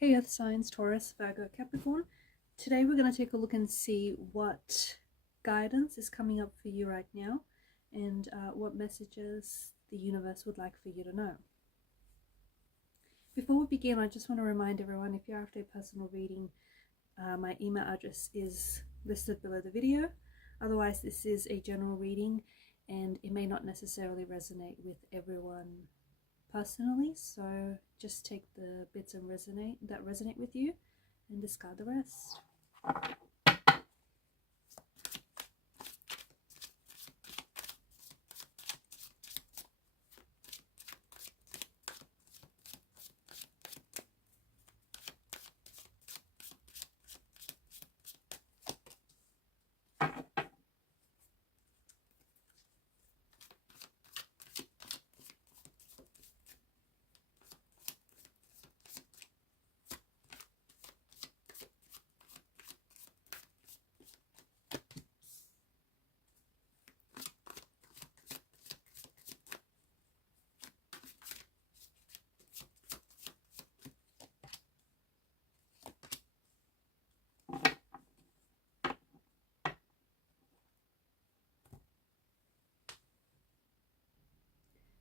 Hey Earth signs, Taurus, Virgo, Capricorn. Today we're going to take a look and see what guidance is coming up for you right now and what messages the universe would like for you to know. Before we begin, I just want to remind everyone, if you're after a personal reading, my email address is listed below the video. Otherwise, this is a general reading and it may not necessarily resonate with everyone personally, so just take the bits that resonate with you and discard the rest.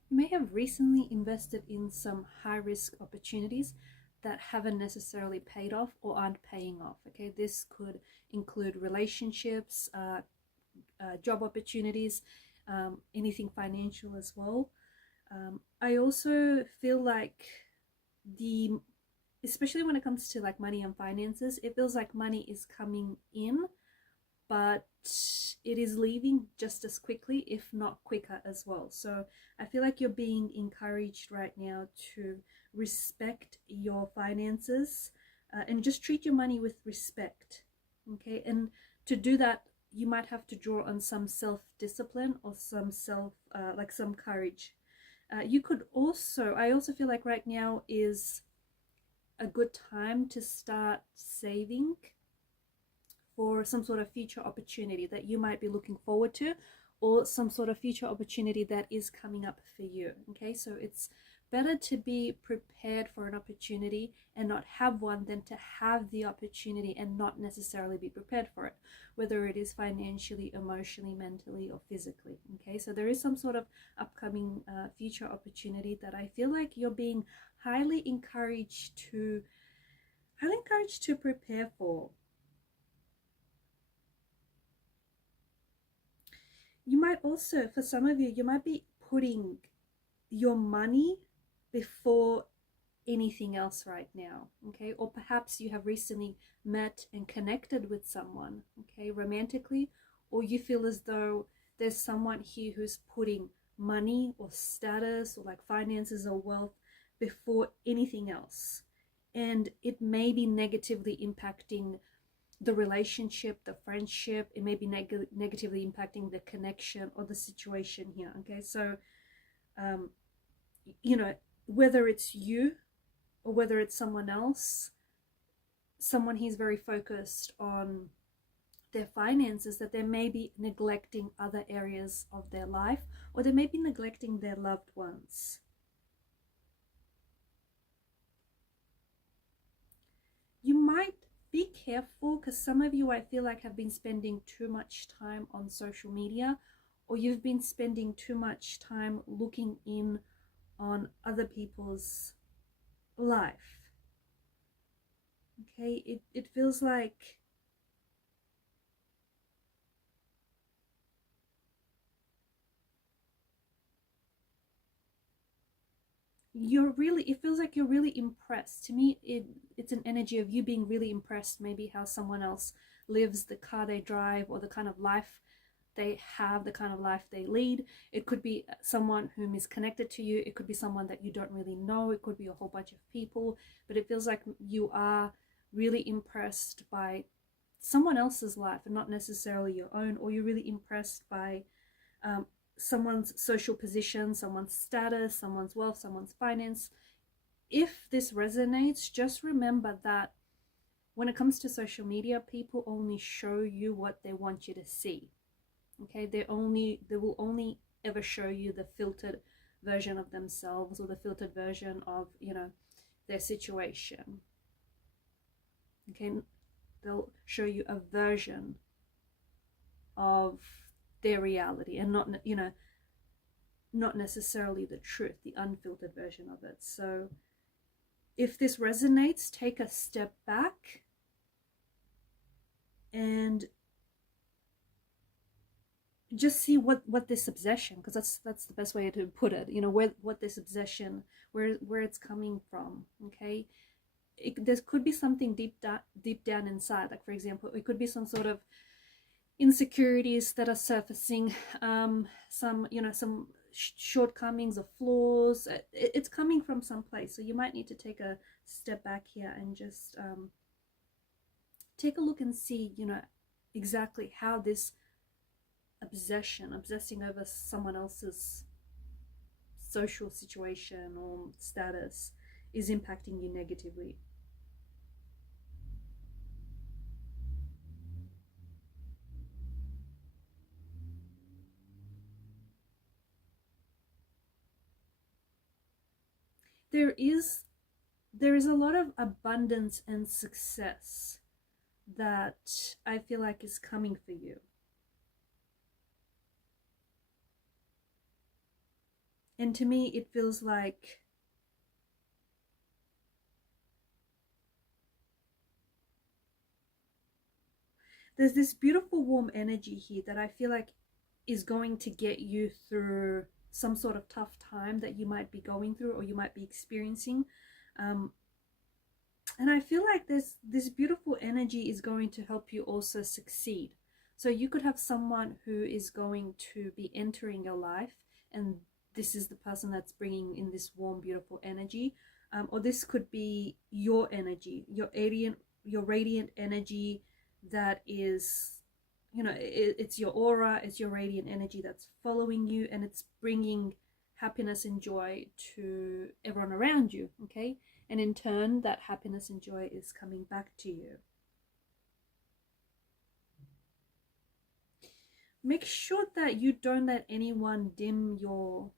You may have recently invested in some high-risk opportunities that haven't necessarily paid off or aren't paying off. Okay, this could include relationships, job opportunities, anything financial as well. I also feel like especially when it comes to like money and finances, it feels like money is coming in, but it is leaving just as quickly, if not quicker as well. So I feel like you're being encouraged right now to respect your finances and just treat your money with respect. Okay, and to do that, you might have to draw on some self-discipline or some some courage. I also feel like right now is a good time to start saving for some sort of future opportunity that you might be looking forward to, or some sort of future opportunity that is coming up for you. Okay, so it's better to be prepared for an opportunity and not have one than to have the opportunity and not necessarily be prepared for it, whether it is financially, emotionally, mentally, or physically. Okay, so there is some sort of upcoming future opportunity that I feel like you're being highly encouraged to prepare for. You might also, for some of you, you might be putting your money before anything else right now. Okay, or perhaps you have recently met and connected with someone, okay, romantically, or you feel as though there's someone here who's putting money or status or like finances or wealth before anything else, and it may be negatively impacting the relationship, the friendship. It may be negatively impacting the connection or the situation here. Okay, so you know, whether it's you or whether it's someone else, someone who's very focused on their finances, that they may be neglecting other areas of their life, or they may be neglecting their loved ones. You might be careful, because some of you, I feel like, have been spending too much time on social media, or you've been spending too much time looking in on other people's life. Okay, it feels like it feels like you're really impressed. To me, it's an energy of you being really impressed, maybe how someone else lives, the car they drive, or the kind of life they have, the kind of life they lead. It could be someone whom is connected to you. It could be someone that you don't really know. It could be a whole bunch of people, but it feels like you are really impressed by someone else's life and not necessarily your own, or you're really impressed by someone's social position, someone's status, someone's wealth, someone's finance. If this resonates, just remember that when it comes to social media, people only show you what they want you to see. Okay, they will only ever show you the filtered version of themselves, or the filtered version of, you know, their situation. Okay, they'll show you a version of their reality, and not, you know, not necessarily the truth, the unfiltered version of it. So if this resonates, take a step back and just see what this obsession, because that's the best way to put it, you know, what this obsession, where it's coming from. Okay, there could be something deep down inside. Like, for example, it could be some sort of insecurities that are surfacing, some, you know, some shortcomings or flaws. It's coming from someplace, so you might need to take a step back here and just take a look and see, you know, exactly how this obsessing over someone else's social situation or status is impacting you negatively. There is a lot of abundance and success that I feel like is coming for you. And to me, it feels like there's this beautiful warm energy here that I feel like is going to get you through some sort of tough time that you might be going through or you might be experiencing. And I feel like this beautiful energy is going to help you also succeed. So you could have someone who is going to be entering your life, and this is the person that's bringing in this warm, beautiful energy. Or this could be your energy, your radiant energy that is, you know, it's your aura, it's your radiant energy that's following you, and it's bringing happiness and joy to everyone around you. Okay, and in turn, that happiness and joy is coming back to you. Make sure that you don't let anyone dim your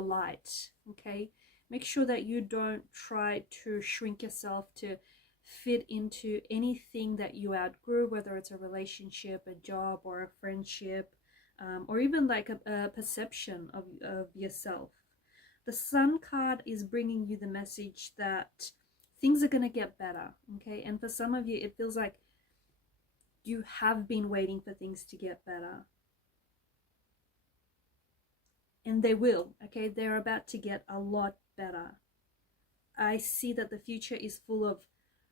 light. Okay, make sure that you don't try to shrink yourself to fit into anything that you outgrew, whether it's a relationship, a job, or a friendship, or even like a perception of yourself. The Sun card is bringing you the message that things are going to get better. Okay, and for some of you, it feels like you have been waiting for things to get better, and they will. Okay, they're about to get a lot better. I see that the future is full of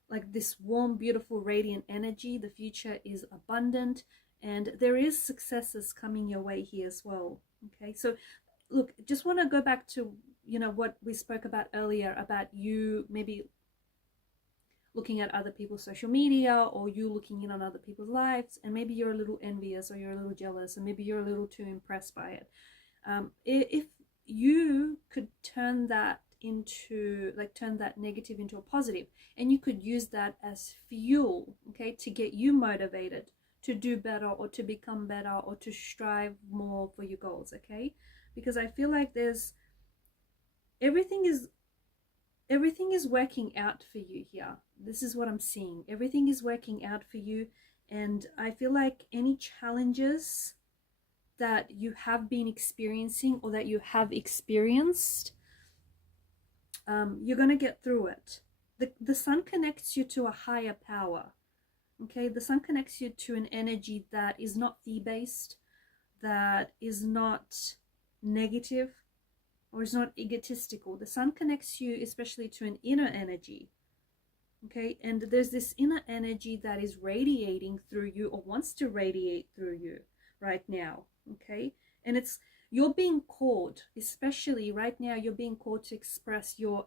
like this warm, beautiful, radiant energy. The future is abundant, and there is successes coming your way here as well. Okay, so look, just want to go back to, you know, what we spoke about earlier about you maybe looking at other people's social media, or you looking in on other people's lives, and maybe you're a little envious, or you're a little jealous, and maybe you're a little too impressed by it. If you could turn that negative into a positive, and you could use that as fuel, okay, to get you motivated to do better, or to become better, or to strive more for your goals. Okay, because I feel like everything is working out for you here. This is what I'm seeing. Everything is working out for you, and I feel like any challenges that you have been experiencing, or that you have experienced, you're going to get through it. The Sun connects you to a higher power. Okay, the Sun connects you to an energy that is not fee-based, that is not negative, or is not egotistical. The Sun connects you especially to an inner energy. Okay, and there's this inner energy that is radiating through you, or wants to radiate through you right now. Okay, and you're being called, especially right now, you're being called to express your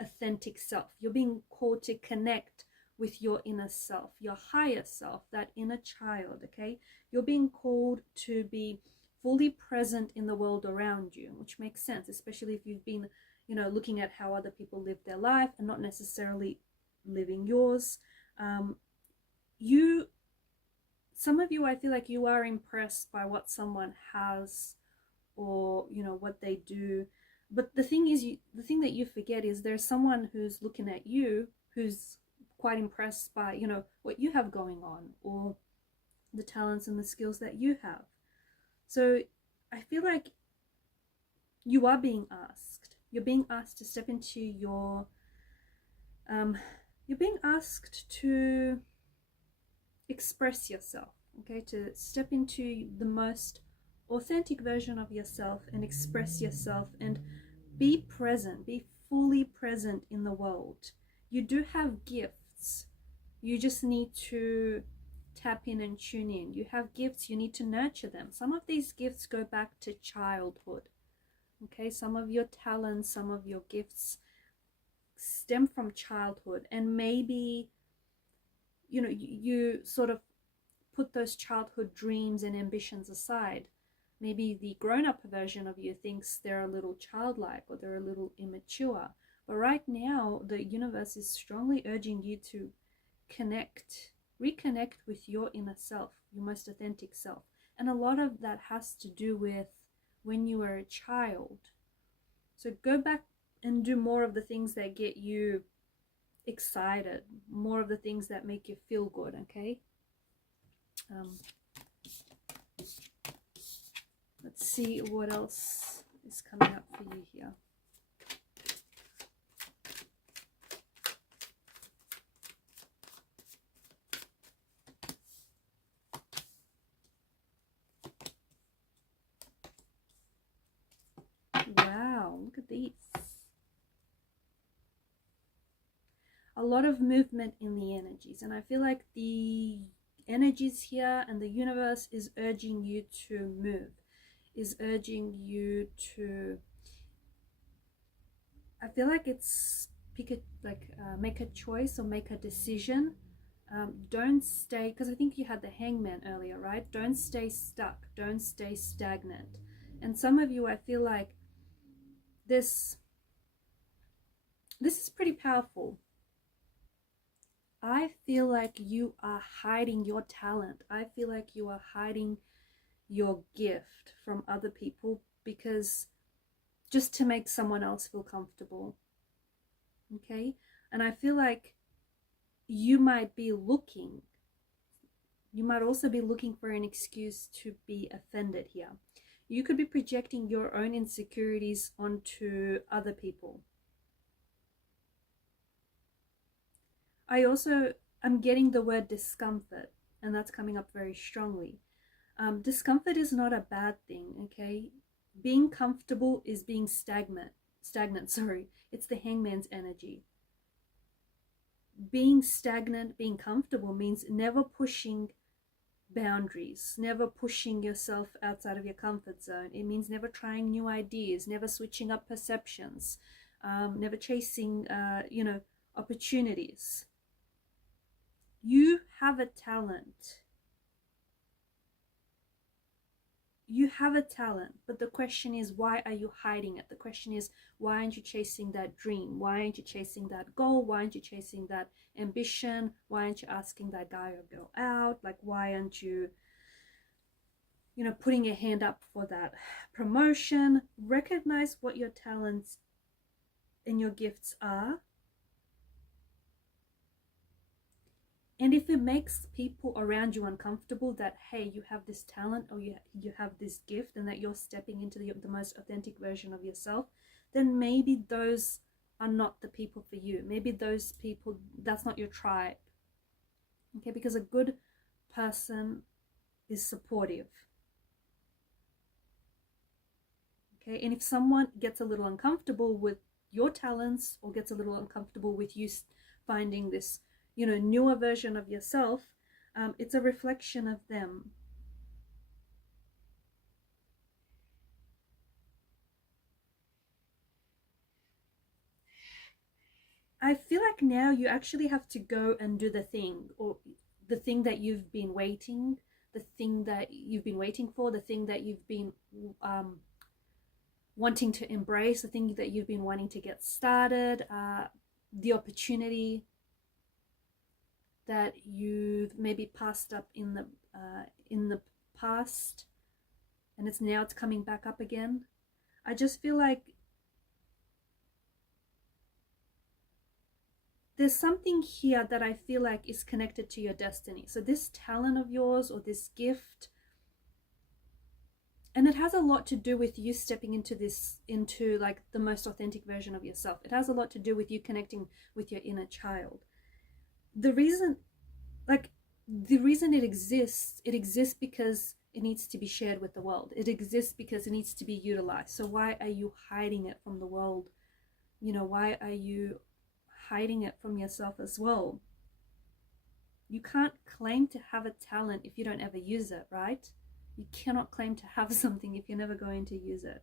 authentic self. You're being called to connect with your inner self, your higher self, that inner child. Okay, you're being called to be fully present in the world around you, which makes sense, especially if you've been, you know, looking at how other people live their life and not necessarily living yours. Some of you, I feel like you are impressed by what someone has, or, you know, what they do. But the thing is, the thing that you forget is there's someone who's looking at you, who's quite impressed by, you know, what you have going on, or the talents and the skills that you have. So I feel like you are being asked. You're being asked to step into your, you're being asked to express yourself, okay? To step into the most authentic version of yourself and express yourself and be present, be fully present in the world. You do have gifts. You just need to tap in and tune in. You have gifts, you need to nurture them. Some of these gifts go back to childhood. Okay, some of your talents, some of your gifts stem from childhood, and maybe, you know, you sort of put those childhood dreams and ambitions aside. Maybe the grown-up version of you thinks they're a little childlike or they're a little immature. But right now, the universe is strongly urging you to reconnect with your inner self, your most authentic self. And a lot of that has to do with when you were a child. So go back and do more of the things that get you excited, more of the things that make you feel good, okay? Let's see what else is coming up for you here. Wow, look at these. A lot of movement in the energies, and I feel like the energies here and the universe is urging you to move, is urging you to, I feel like it's make a choice or make a decision. Don't stay, because I think you had the Hangman earlier, right? Don't stay stuck, don't stay stagnant. And some of you, I feel like this is pretty powerful. I feel like you are hiding your talent. I feel like you are hiding your gift from other people, because just to make someone else feel comfortable. Okay? And I feel like you might be looking, you might also be looking for an excuse to be offended here. You could be projecting your own insecurities onto other people. I'm getting the word discomfort, and that's coming up very strongly. Discomfort is not a bad thing, okay? Being comfortable is being stagnant, sorry. It's the Hangman's energy. Being stagnant, being comfortable means never pushing boundaries, never pushing yourself outside of your comfort zone. It means never trying new ideas, never switching up perceptions, never chasing, opportunities. You have a talent. You have a talent, but the question is, why are you hiding it? The question is, why aren't you chasing that dream? Why aren't you chasing that goal? Why aren't you chasing that ambition? Why aren't you asking that guy or girl out? Like, why aren't you, putting your hand up for that promotion? Recognize what your talents and your gifts are. And if it makes people around you uncomfortable that, hey, you have this talent or you have this gift, and that you're stepping into the most authentic version of yourself, then maybe those are not the people for you. Maybe those people, that's not your tribe. Okay, because a good person is supportive. Okay, and if someone gets a little uncomfortable with your talents, or gets a little uncomfortable with you finding this newer version of yourself, it's a reflection of them. I feel like now you actually have to go and do the thing, or the thing that you've been waiting, the thing that you've been waiting for, the thing that you've been wanting to embrace, the thing that you've been wanting to get started, the opportunity that you've maybe passed up in the past, and it's coming back up again. I just feel like there's something here that I feel like is connected to your destiny. So this talent of yours or this gift, and it has a lot to do with you stepping into this, into like the most authentic version of yourself. It has a lot to do with you connecting with your inner child. The reason, it exists because it needs to be shared with the world. It exists because it needs to be utilized. So why are you hiding it from the world? You know, why are you hiding it from yourself as well? You can't claim to have a talent if you don't ever use it, right? You cannot claim to have something if you're never going to use it.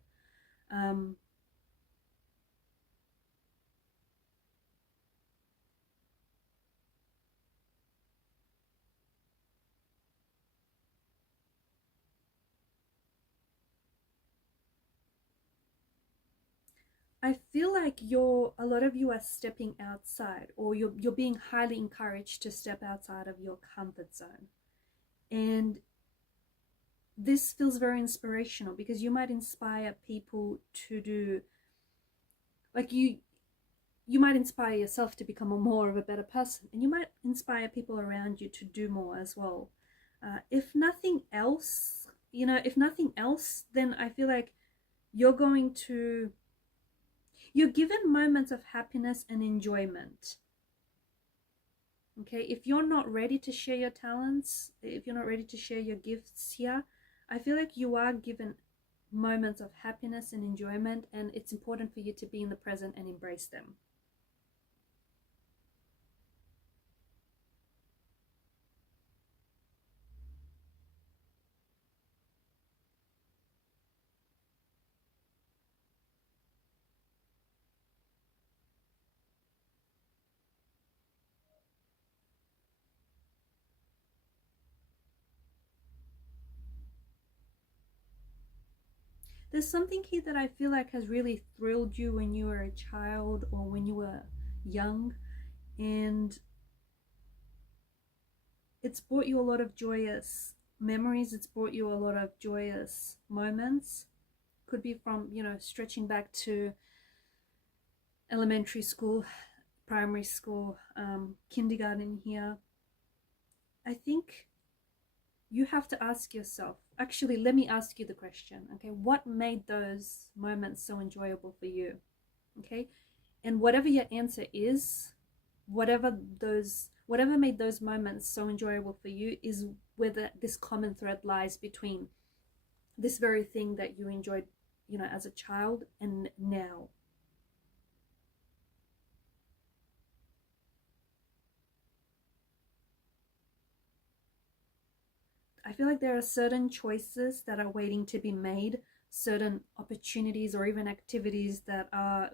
I feel like a lot of you are stepping outside, or you're being highly encouraged to step outside of your comfort zone. And this feels very inspirational because you might inspire people to do, like you might inspire yourself to become more of a better person, and you might inspire people around you to do more as well. If nothing else, then I feel like you're given moments of happiness and enjoyment. Okay, if you're not ready to share your talents, if you're not ready to share your gifts here, I feel like you are given moments of happiness and enjoyment, and it's important for you to be in the present and embrace them. There's something here that I feel like has really thrilled you when you were a child or when you were young, and it's brought you a lot of joyous memories. It's brought you a lot of joyous moments. Could be from, stretching back to elementary school, primary school, kindergarten here. I think you have to ask yourself, actually, let me ask you the question, okay? What made those moments so enjoyable for you? Okay? And whatever your answer is, whatever made those moments so enjoyable for you is where this common thread lies between this very thing that you enjoyed, as a child and now. I feel like there are certain choices that are waiting to be made, certain opportunities or even activities that are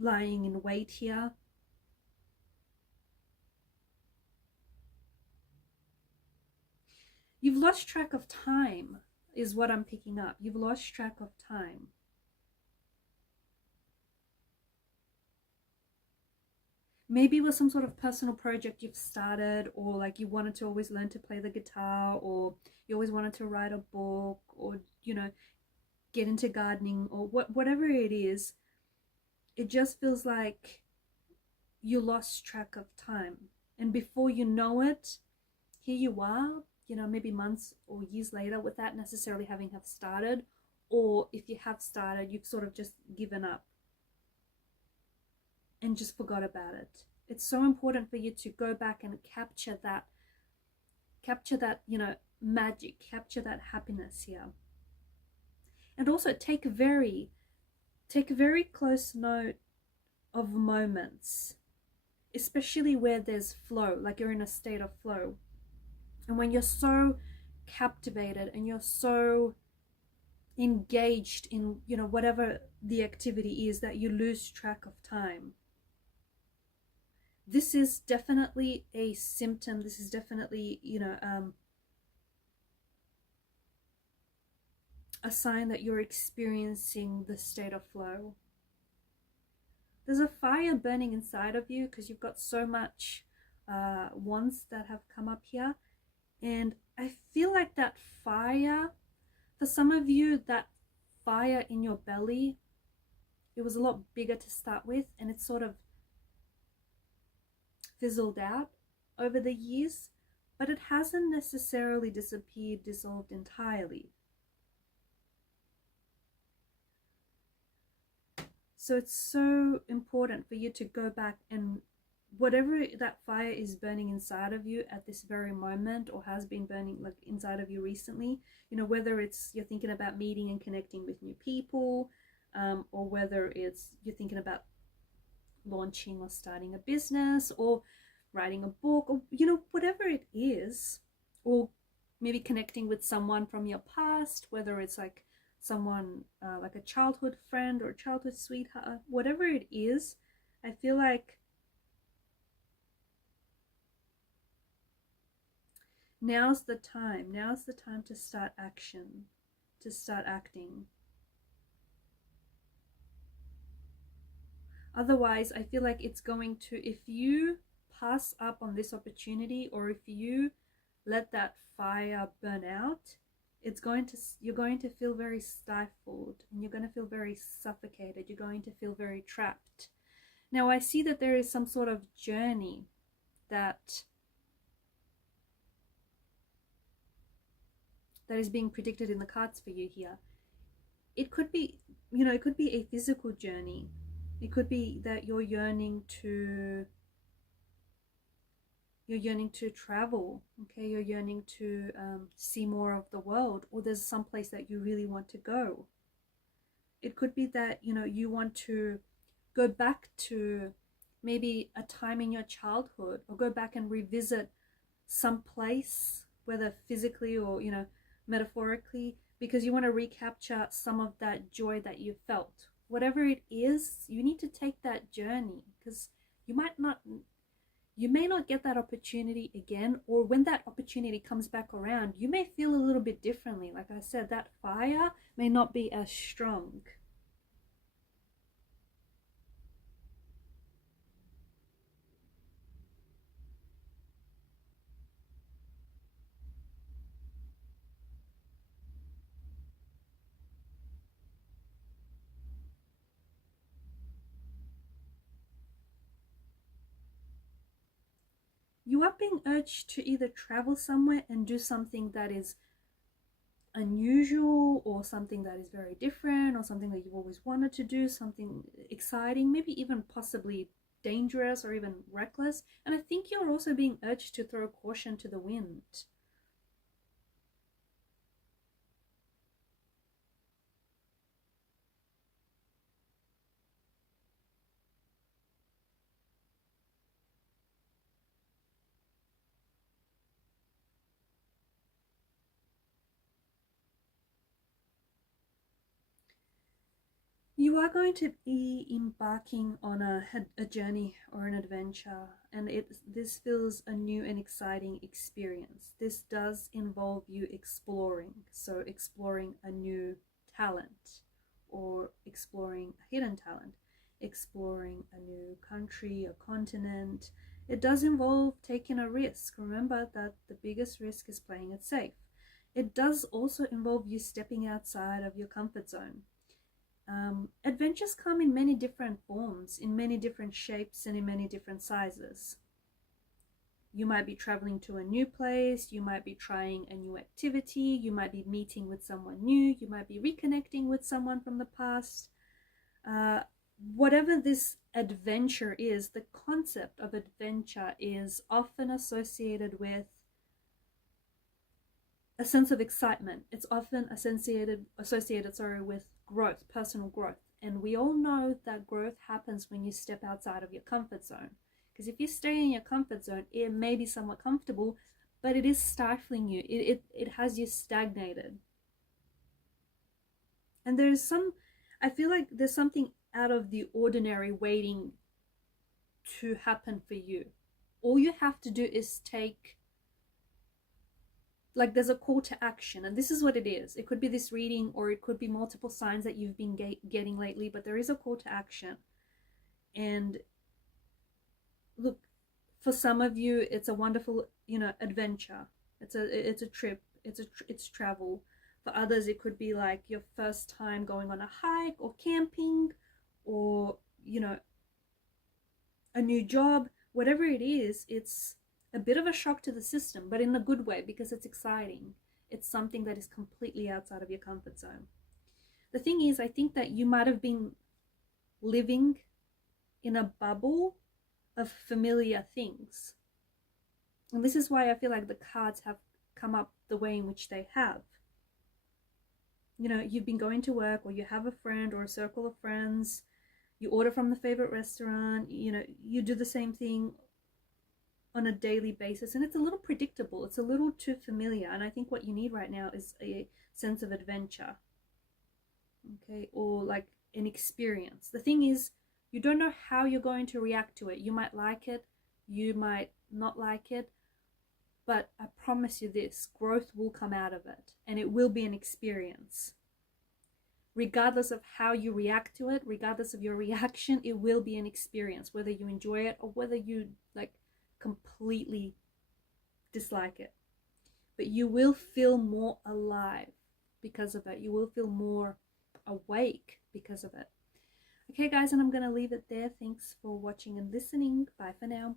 lying in wait here. You've lost track of time, is what I'm picking up. You've lost track of time. Maybe it was some sort of personal project you've started, or like you wanted to always learn to play the guitar, or you always wanted to write a book, or, get into gardening, or whatever it is. It just feels like you lost track of time. And before you know it, here you are, maybe months or years later without necessarily having have started. Or if you have started, you've sort of just given up and just forgot about it. It's so important for you to go back and capture that, magic, capture that happiness here. And also take a very close note of moments, especially where there's flow, like you're in a state of flow. And when you're so captivated and you're so engaged in, whatever the activity is, that you lose track of time. This is definitely a symptom. This is definitely, a sign that you're experiencing the state of flow. There's a fire burning inside of you because you've got so much wands that have come up here. And I feel like that fire, for some of you, that fire in your belly, it was a lot bigger to start with, and it's sort of fizzled out over the years, but it hasn't necessarily disappeared, dissolved entirely. So it's so important for you to go back and whatever that fire is burning inside of you at this very moment, or has been burning like inside of you recently, you know, whether it's you're thinking about meeting and connecting with new people, or whether it's you're thinking about launching or starting a business or writing a book, or you know, whatever it is, or maybe connecting with someone from your past, whether it's like someone like a childhood friend or a childhood sweetheart, whatever it is, I feel like now's the time to start action, to start acting. Otherwise, I feel like it's going to, if you pass up on this opportunity, or if you let that fire burn out, you're going to feel very stifled, and you're going to feel very suffocated. You're going to feel very trapped. Now, I see that there is some sort of journey that is being predicted in the cards for you here. It could be, you know, it could be a physical journey. It could be that you're yearning to travel, okay? You're yearning to see more of the world, or there's some place that you really want to go. It could be that, you know, you want to go back to maybe a time in your childhood, or go back and revisit some place, whether physically or, you know, metaphorically, because you want to recapture some of that joy that you felt. Whatever it is, you need to take that journey, because you may not get that opportunity again, or when that opportunity comes back around, you may feel a little bit differently. Like I said, that fire may not be as strong. You are being urged to either travel somewhere and do something that is unusual, or something that is very different, or something that you've always wanted to do, something exciting, maybe even possibly dangerous or even reckless. And I think you're also being urged to throw caution to the wind. You are going to be embarking on a journey or an adventure, and this feels a new and exciting experience. This does involve you exploring, so exploring a new talent, or exploring a hidden talent, exploring a new country, a continent. It does involve taking a risk. Remember that the biggest risk is playing it safe. It does also involve you stepping outside of your comfort zone. Adventures come in many different forms, in many different shapes, and in many different sizes. You might be traveling to a new place, you might be trying a new activity, you might be meeting with someone new, you might be reconnecting with someone from the past. Whatever this adventure is, the concept of adventure is often associated with a sense of excitement. It's often associated with growth, personal growth. And we all know that growth happens when you step outside of your comfort zone. Because if you stay in your comfort zone, it may be somewhat comfortable, but it is stifling you. It has you stagnated. And I feel like there's something out of the ordinary waiting to happen for you. All you have to do is there's a call to action, and this is what it is. It could be this reading, or it could be multiple signs that you've been getting lately, but there is a call to action. And look, for some of you, it's a wonderful, you know, adventure. It's a trip. It's travel. For others, it could be like your first time going on a hike or camping, or, you know, a new job. whatever it is, it's a bit of a shock to the system, but in a good way, because it's exciting. It's something that is completely outside of your comfort zone. The thing is, I think that you might have been living in a bubble of familiar things. And this is why I feel like the cards have come up the way in which they have. You know, you've been going to work, or you have a friend or a circle of friends, you order from the favorite restaurant, you know, you do the same thing on a daily basis, and it's a little predictable, it's a little too familiar. And I think what you need right now is a sense of adventure, okay, or like an experience. The thing is, you don't know how you're going to react to it. You might like it, you might not like it, but I promise you this, growth will come out of it, and it will be an experience. Regardless of how you react to it, regardless of your reaction, it will be an experience, whether you enjoy it or whether you like completely dislike it. But you will feel more alive because of it. You will feel more awake because of it. Okay guys, and I'm going to leave it there. Thanks for watching and listening. Bye for now.